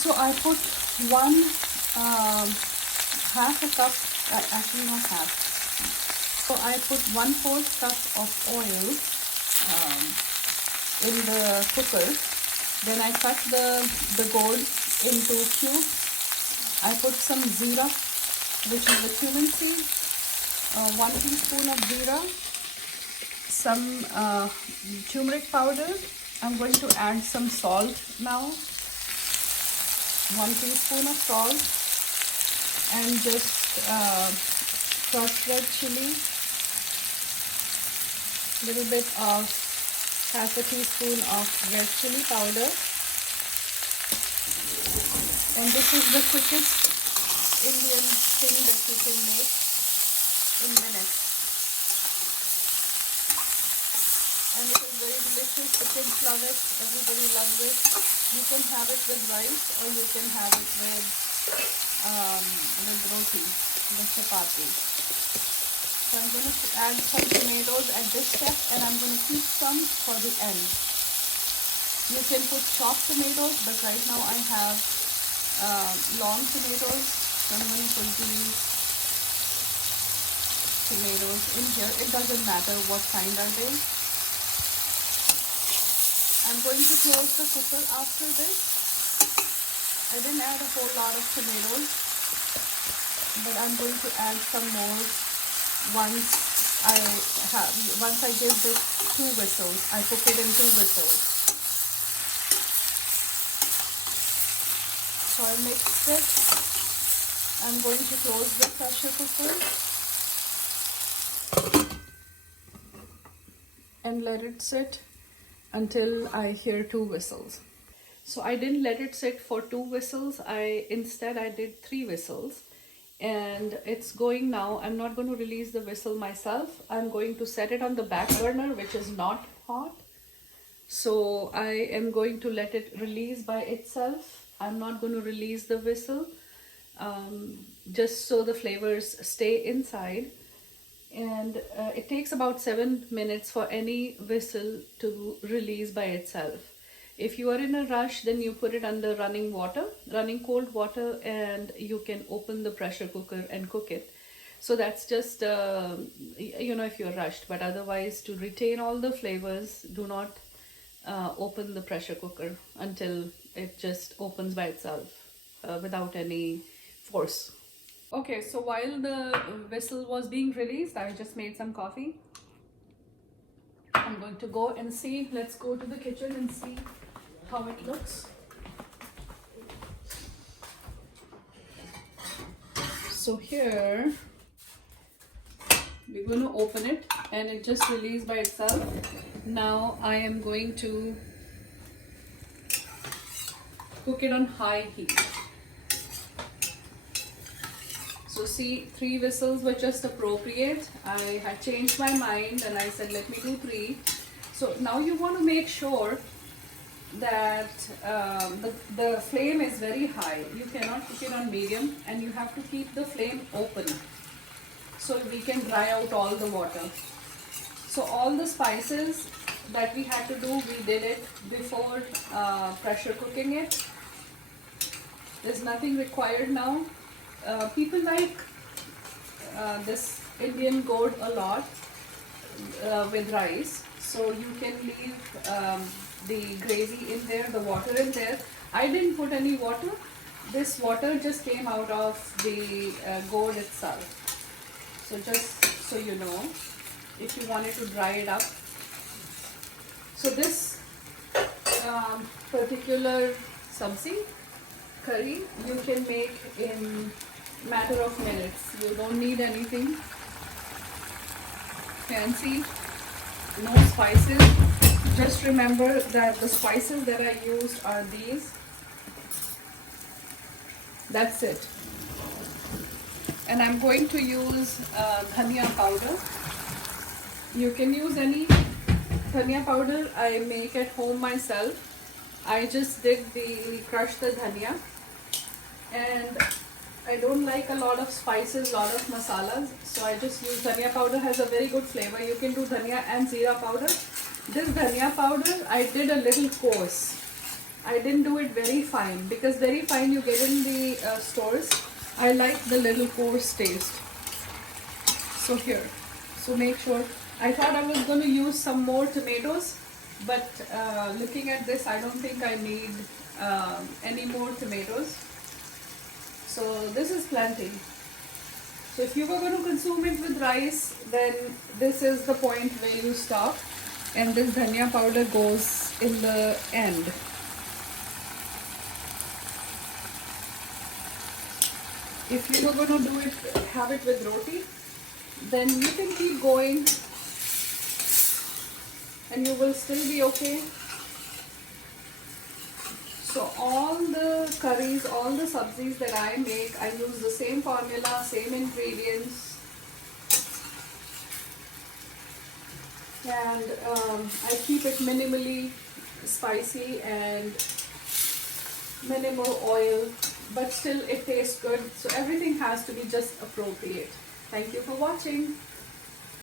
So I put one half a cup, actually not half. So I put 1/4 cup of oil in the cooker. Then I cut the gourd into cubes. I put some zeera, which is the cumin seed, 1 teaspoon of zeera, some turmeric powder. I'm going to add some salt now, 1 teaspoon of salt, and just crushed red chili, little bit of half a teaspoon of red chili powder. And this is the quickest Indian thing that you can make in minutes. And it is very delicious. The kids love it. Everybody loves it. You can have it with rice, or you can have it with roti, the chapati. So I'm going to add some tomatoes at this step, and I'm going to keep some for the end. You can put chopped tomatoes, but right now I have long tomatoes, so I'm going to put these tomatoes in here. It doesn't matter what kind are they. I'm going to close the cooker after this. I didn't add a whole lot of tomatoes, but I'm going to add some more once I give this 2 whistles. I cook it in 2 whistles. So I mixed it. I'm going to close the pressure cooker and let it sit until I hear 2 whistles. So I didn't let it sit for 2 whistles. Instead I did 3 whistles, and it's going now. I'm not going to release the whistle myself. I'm going to set it on the back burner, which is not hot. So I am going to let it release by itself. I'm not going to release the whistle, just so the flavors stay inside. And it takes about 7 minutes for any whistle to release by itself. If you are in a rush, then you put it under running cold water, and you can open the pressure cooker and cook it. So that's just, if you're rushed. But otherwise, to retain all the flavors, do not open the pressure cooker until it just opens by itself without any force. Okay, so while the whistle was being released, I just made some coffee. I'm going to go and see. Let's go to the kitchen and see how it looks. So here, we're going to open it, and it just released by itself. Now I am going to cook it on high heat. So see, 3 whistles were just appropriate. I had changed my mind and I said, let me do 3. So now you want to make sure that the flame is very high. You cannot cook it on medium, and you have to keep the flame open so we can dry out all the water. So all the spices that we had to do, we did it before pressure cooking it. There's nothing required now. People like this Indian gourd a lot with rice, so you can leave the gravy in there, the water in there. I didn't put any water. This water just came out of the gourd itself. So just so you know, if you wanted to dry it up. So this particular sabzi, curry, you can make in matter of minutes. You don't need anything fancy, no spices. Just remember that the spices that I used are these. That's it. And I'm going to use dhania powder. You can use any dhania powder. I make at home myself. I just crush the dhania, and I don't like a lot of spices, lot of masalas, so I just use dhania powder. Has a very good flavor. You can do dhania and zeera powder. This dhania powder I did a little coarse, I didn't do it very fine because very fine you get in the stores. I like the little coarse taste. So here, so make sure. I thought I was going to use some more tomatoes, but looking at this, I don't think I need any more tomatoes. So this is plenty. So if you were going to consume it with rice, then this is the point where you stop, and this dhania powder goes in the end. If you were going to do it, have it with roti, then you can keep going and you will still be okay. So all the curries, all the sabzis that I make, I use the same formula, same ingredients, and I keep it minimally spicy and minimal oil, but still it tastes good. So everything has to be just appropriate. Thank you for watching.